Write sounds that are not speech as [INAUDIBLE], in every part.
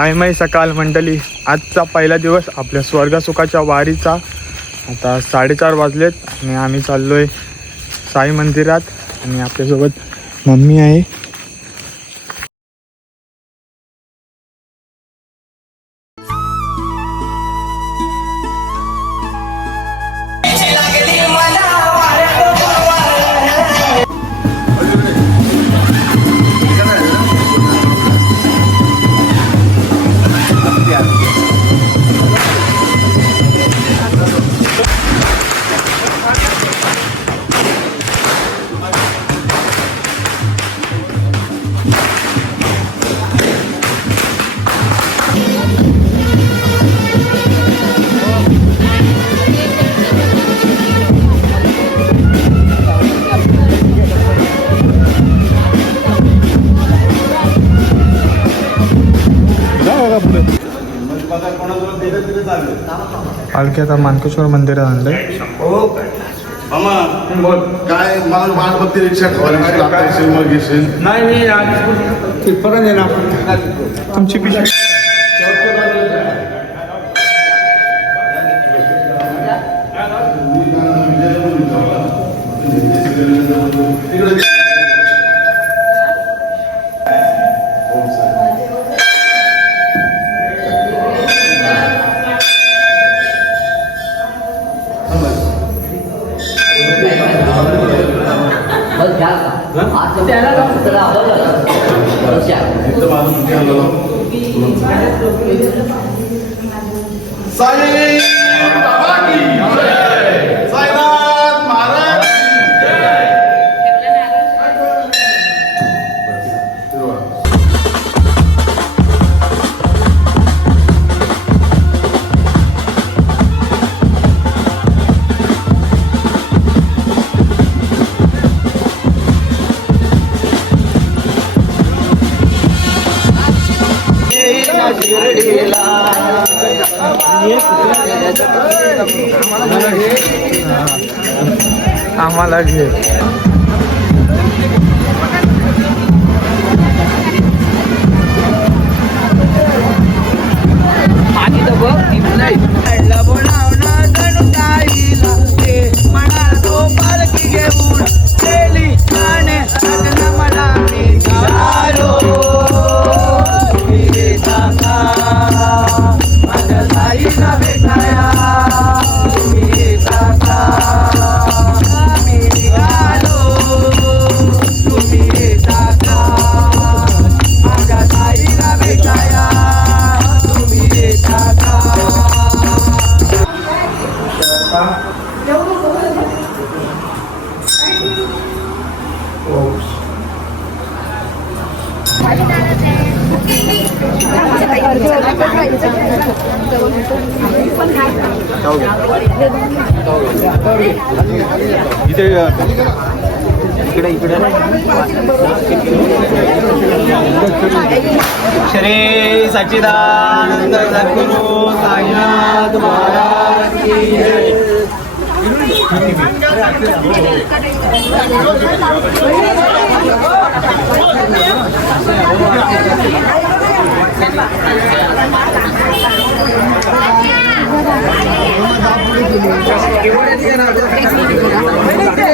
सायमय सकाळ मंडळी आजचा पहिला दिवस आपल्या स्वर्गसुखाच्या वारीचा. आता साडेचार वाजलेत आणि आम्ही चाललोय साई मंदिरात आणि आपल्यासोबत मम्मी आहे. पालखी आता मानकेश्वर मंदिरात बोल काय मला वाट बघते रिक्षा ठेवायला लागते असेल मग घेशील नाही मी तिथपर्यंत येणार तुमची पिशवी साई बाबा লাগছে। इथे इकडे इकडे. श्री सच्चिदानंद सद्गुरु साईनाथ महाराज की Thank you.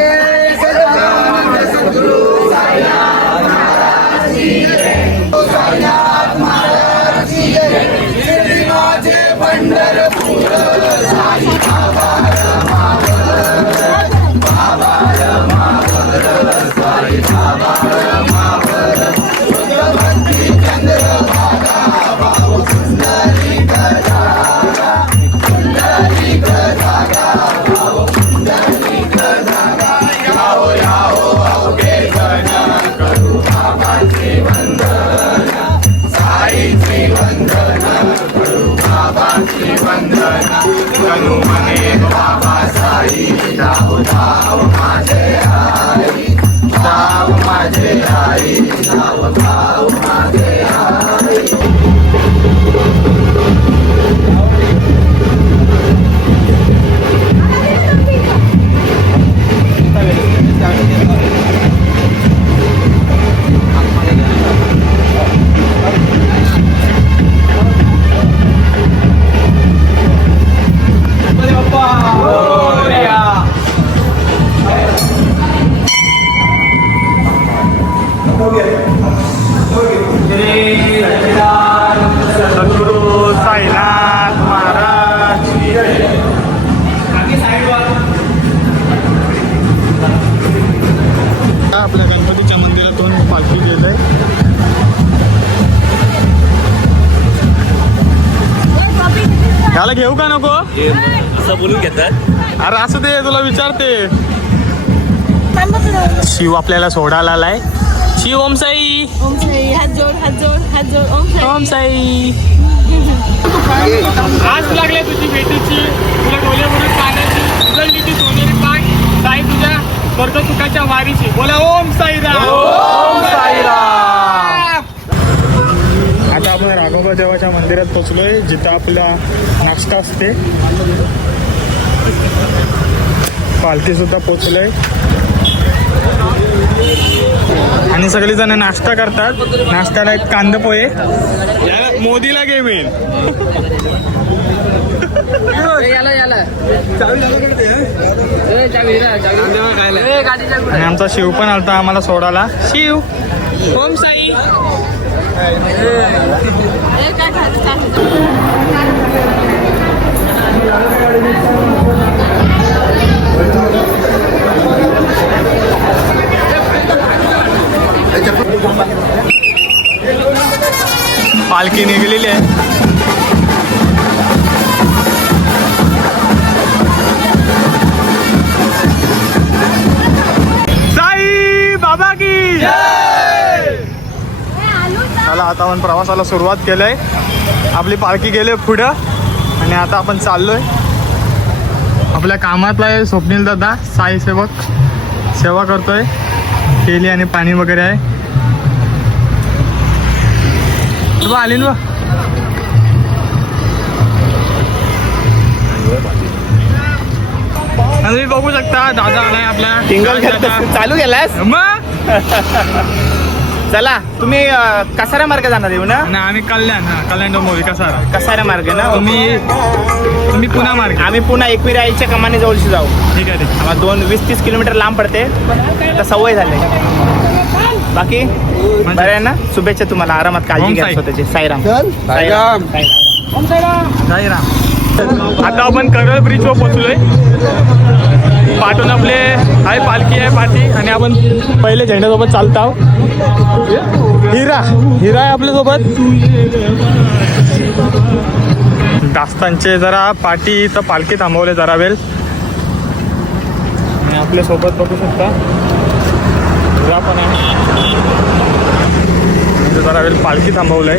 बाबाची वंदना. करू मने बाबासाई धाव धाव माझे आई धाव माझे आई धाव धाव माझे आई घेऊ का नको? असं बोलून घेतात. अरे असं दे तुला विचारते. शिव आपल्याला सोडायला आलाय. शिव ओम साई. ओम साई. हात जोड हात जोड हात जोड ओम साई ओम साई आज लागल्या तुझी भेटीची. तुला डोल्यावरून पाण्याची. उजळली ती सोनेरी पाठ साई तुझ्या स्वर्ग सुखाच्या वारीची बोला ओम साईराम. ओम साईराम. आता राघोबा देवाच्या मंदिरात पोहोचलोय जिथं आपला नाश्ता असते. पालखी सुद्धा पोचलोय आणि सगळी जण नाश्ता करतात. नाश्त्याला एक कांदा पोहे याला मोदीला घे मिळेल आणि आमचा शिव पण आलता आम्हाला सोडायला. शिव. ओम साई. पालखी निघलेली आहे बाबा की। चला आता आपण प्रवासाला सुरुवात केलंय. आपली पालखी गेले पुढं आणि आता आपण चाललोय. आपल्या कामातला आहे स्वप्नील दादा साई सेवक. सेवा करतोय. केली आणि पाणी वगैरे आहे. आली ना तुम्ही बघू शकता दादा आलाय आपला. टिंगल चालू केलास मग? चला तुम्ही अं, कसारा मार्ग जाणार येऊ ना? आणि आम्ही कल्याण हा कल्याण डोंबोली कसा कसारा मार्ग ना? तुम्ही तुम्ही पुन्हा मार्ग. आम्ही पुन्हा एकविरा आईच्या कमाने जवळशी जाऊ. ठीक आहे ठीक आहे. आम्हाला दोन वीस तीस किलोमीटर लांब पडते. आता सवय झाली. बाकी? बरं आहे ना? शुभेच्छा तुम्हाला. आरामात काळजी ओम घ्या साई. स्वतःची. साईराम. साईराम. जय राम आता आपण करळ ब्रिजवर पोहोचलोय. पाठून आपले आहे पालखी आहे पाठी. आणि आपण पहिले झेंड्यासोबत चालत आहोत. हिरा हिरा आहे आपल्यासोबत. दास्तांचे जरा पाठी तर पालखी थांबवले जरा वेळ. आणि आपल्यासोबत बघू शकता. हिरा पण आहे. म्हणजे जरा वेळ पालखी थांबवलंय.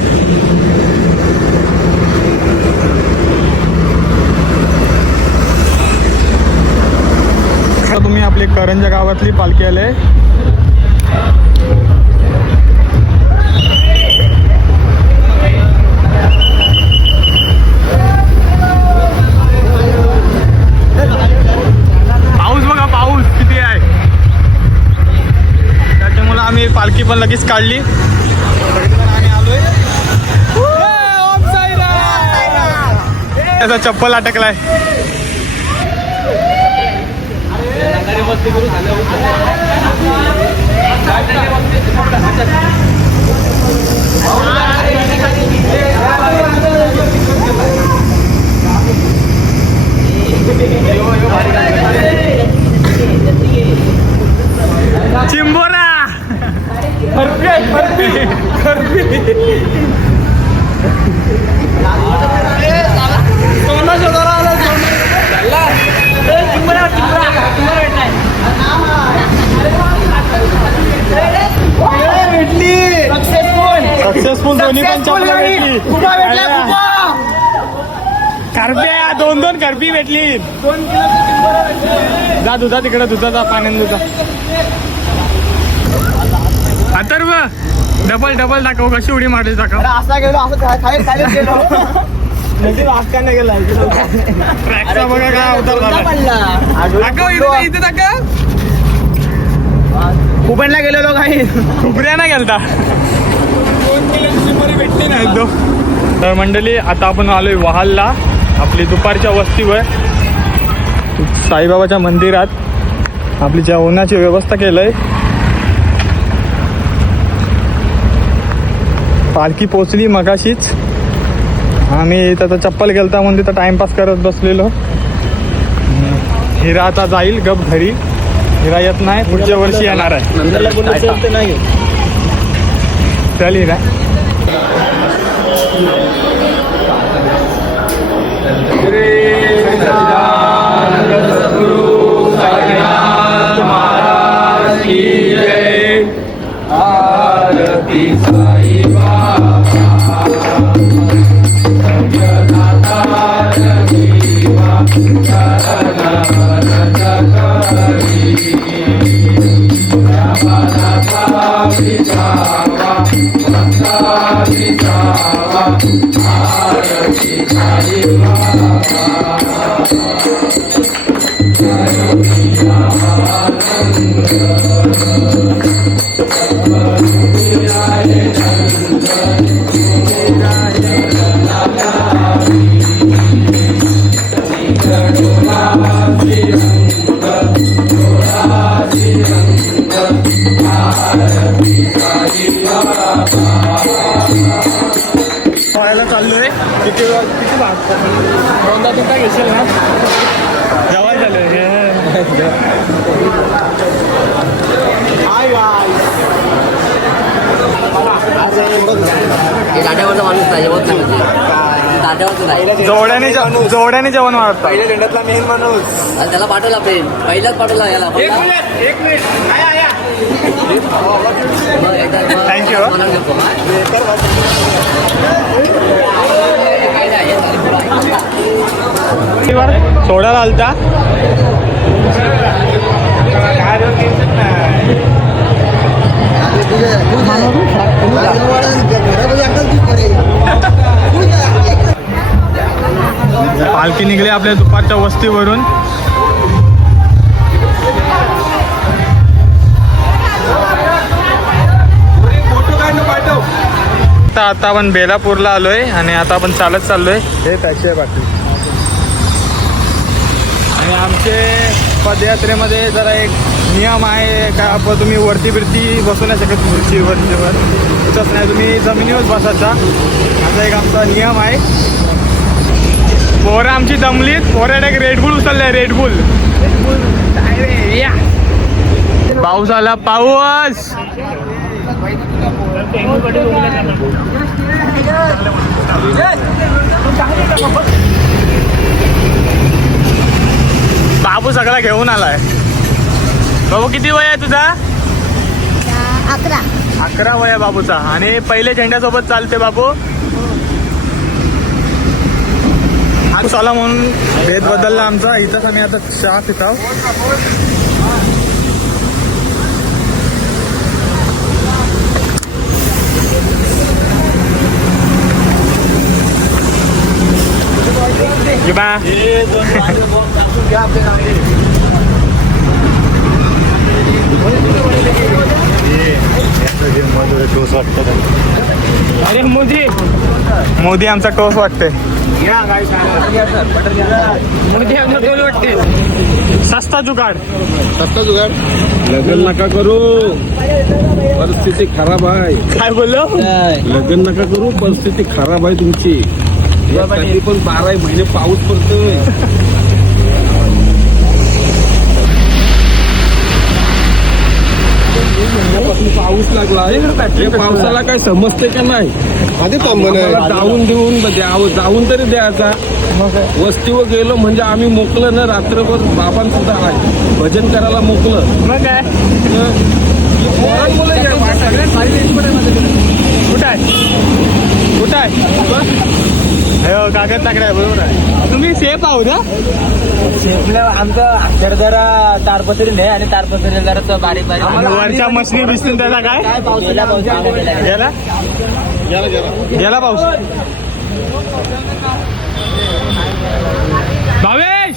आहे तुम्ही आपली करंजा गावातली पालखी आले पाऊस बघा पाऊस किती आहे? त्याच्यामुळे आम्ही पालखी पण लगेच काढली. आणि आलोय! त्याचा चप्पल अटकलाय. चिंबोरा. सक्सेसफुल दोन्ही पण चपला भेटली करप्या दोन दोन करपी भेटली. जा दुधा तिकडे दुधाचा पाण्यात दुधा. अथर्व डबल डबल दाखव कशी उडी मारली दाखव. असा गेलो असं गेलो. ट्रॅकचा बघा काय इथे दाखव. कुबनला गेलेलो काही. खुबऱ्या ना गेलता. दोन किलोची भेटते ना तो तर मंडळी आता आपण आलोय वहालला. आपली दुपारच्या वस्तीवर साईबाबाच्या मंदिरात आपली जेवणाची व्यवस्था केलंय. पालखी पोचली मगाशीच. आम्ही त्याचा चप्पल गेलता म्हणून तिथं टाइमपास करत बसलेलो. हिरा आता जाईल गप घरी. हिरा येत नाही पुढच्या वर्षी येणार आहे. चल हिरा. Thank. हे दाट्यावरचा माणूस नाही जेवत नाही म्हणजे. दाट्यावरचं नाही. जोड्याने जे- जोड्याने जेवण वाढतं. आणि त्याला पाठवला प्रेम. पहिलाच पाठवला याला. एक मिनिट एक मिनिट आया आया. Thank you. सोडायला आलता [LAUGHS] पालखी निघली आपल्या दुपारच्या वस्तीवरून. आता आता आपण बेलापूरला आलोय आणि आता आपण चालत चाललोय. हे त्याची आहे आणि आमचे पदयात्रेमध्ये जरा एक नियम आहे का आपण तुम्ही वरती बिरती बसू नाही शकत खुर्ची वरतीवर तसंच नाही तुम्ही जमिनीवर बसायचा असा एक आमचा नियम आहे. पोरं आमची जमलीत पोरं एक रेडबुल उचलले रेडबुल पाऊस आला पाऊस. बाबू सगळा घेऊन आलाय. बाबू किती वय आहे तुझा? अकरा. अकरा वय आहे बाबूचा. आणि पहिले झेंड्यासोबत चालते बाबू? आला म्हणून भेद बदलला आमचा. इथंच आम्ही आता चहा पिताव बा अरे मोदी. मोदी आमचा टोस वाटते मोदी आमचा टोस वाटते सस्ता जुगाड. सत्ता जुगाड. लग्न नका करू. परिस्थिती खराब आहे. काय बोललो? लग्न नका करू. परिस्थिती खराब आहे तुमची. कधी पण बारा महिने पाऊस पडतोय. पाऊस लागला आहे पावसाला काय समजते का नाही? आधी जाऊन देऊन द्यावं जाऊन तरी द्यायचा. वस्तीवर गेलो म्हणजे आम्ही मोकलं ना रात्रभर बाबां सुद्धा आहे. भजन करायला मोकलं मग काय? कुठं आहे? कुठं आहे? कागद टाकलाय बरोबर आहे. तुम्ही सेफ आहोत ना आमचं अक्षर जरा तारपत्री नाही आणि तारपत्री जरा बारीक बारीक आणि वरच्या मशनी बिसनी त्याला काय. गेला? गेला पाऊस? भावेश!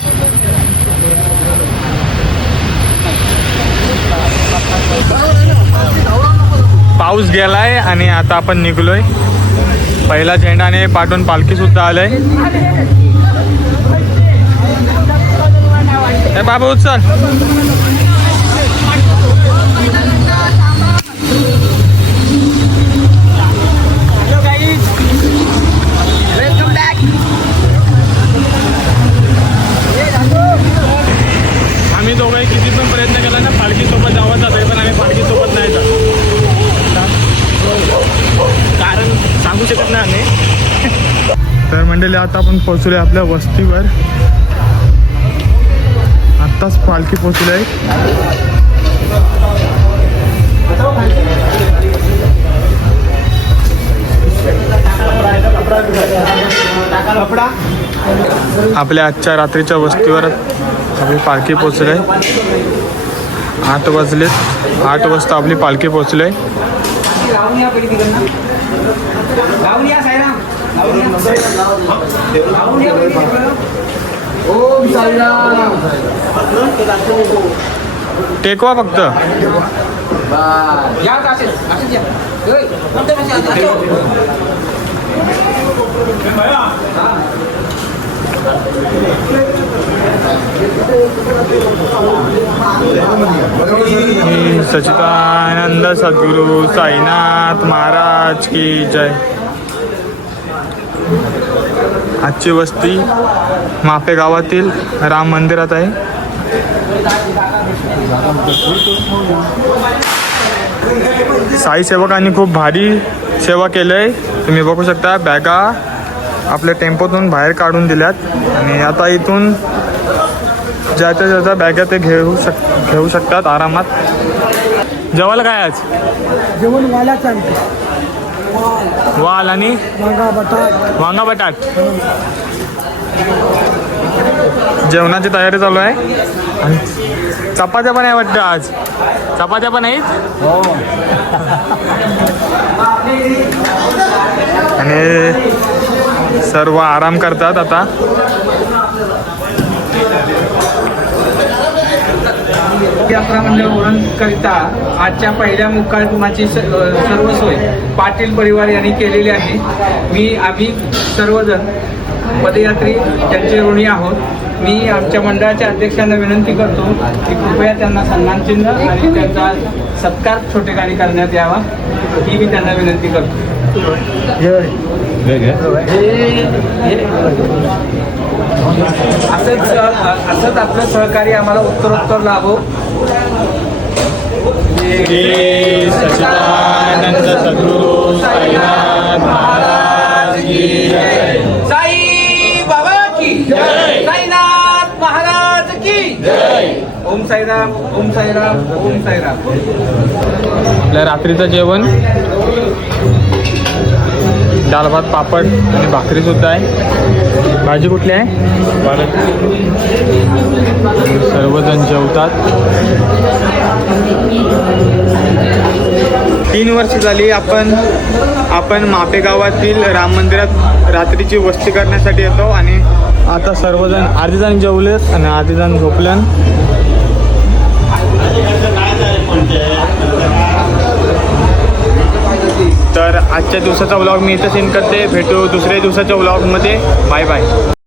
पाऊस गेलाय आणि आता आपण निघलोय. पहिला झेंडाने पाठवून पालखी सुद्धा आलंय. बाबा उचल. आता आपण पोहोचलोय आपल्या वस्तीवर. आत्ताच पालखी पोहोचली आहे आपल्या आजच्या रात्रीच्या वस्तीवर आपली पालखी पोचले आठ वाजलेत आठ वाजता आपली पालखी पोचले टेकवा फक्त. सचिदानंद सद्गुरु साईनाथ महाराज की जय. आजची वस्ती मापे गावातील राम मंदिरात आहे. साई सेवकांनी खूप भारी सेवा केलं आहे तुम्ही बघू शकता बॅगा आपल्या टेम्पोतून बाहेर काढून दिल्यात. आणि आता इथून ज्याच्या ज्याच्या बॅगा ते घेऊ शक घेऊ शकतात आरामात. जेवायला काय आज? जेवण वाला आणि वांगा बटाट. जेवणाची तयारी चालू आहे? आणि चपात्या पण आहे वाटतं आज. चपात्या पण आहेत? आणि सर्व आराम करतात आता. यात्रा मंडळ करिता आजच्या पहिल्या मुक्कामाची सर्व सोय पाटील परिवार यांनी केलेली आहे. मी आम्ही सर्वजण पदयात्री त्यांचे ऋणी आहोत. मी आमच्या मंडळाच्या अध्यक्षांना विनंती करतो की कृपया त्यांना सन्मानचिन्ह आणि त्यांचा सत्कार छोटेखानी करण्यात यावा ही मी त्यांना विनंती करतो. असंच असंच आपलं सहकार्य आम्हाला उत्तरोत्तर लाभो. सचिदानंद सद्गुरू साईनाथ महाराज की साई बाबा की साईनाथ महाराज की ओम साईराम ओम साईराम ओम साईराम. आपल्या रात्रीचं जेवण? दाल भात पापड आणि भाकरी सुद्धा आहे. भाजी कुठली आहे? सर्वजण जेवतात. तीन वर्ष झाली आपण आपण मापे गावातील राम मंदिरात रात्रीची वस्ती करण्यासाठी येतो आणि आता सर्वजण अर्धे जण जेवलेत आणि अर्धे जण तर आजच्या दिवसाचा व्लॉग मी इथं सेंड करते. भेटू दुसऱ्या दिवसाच्या व्लॉगमध्ये बाय बाय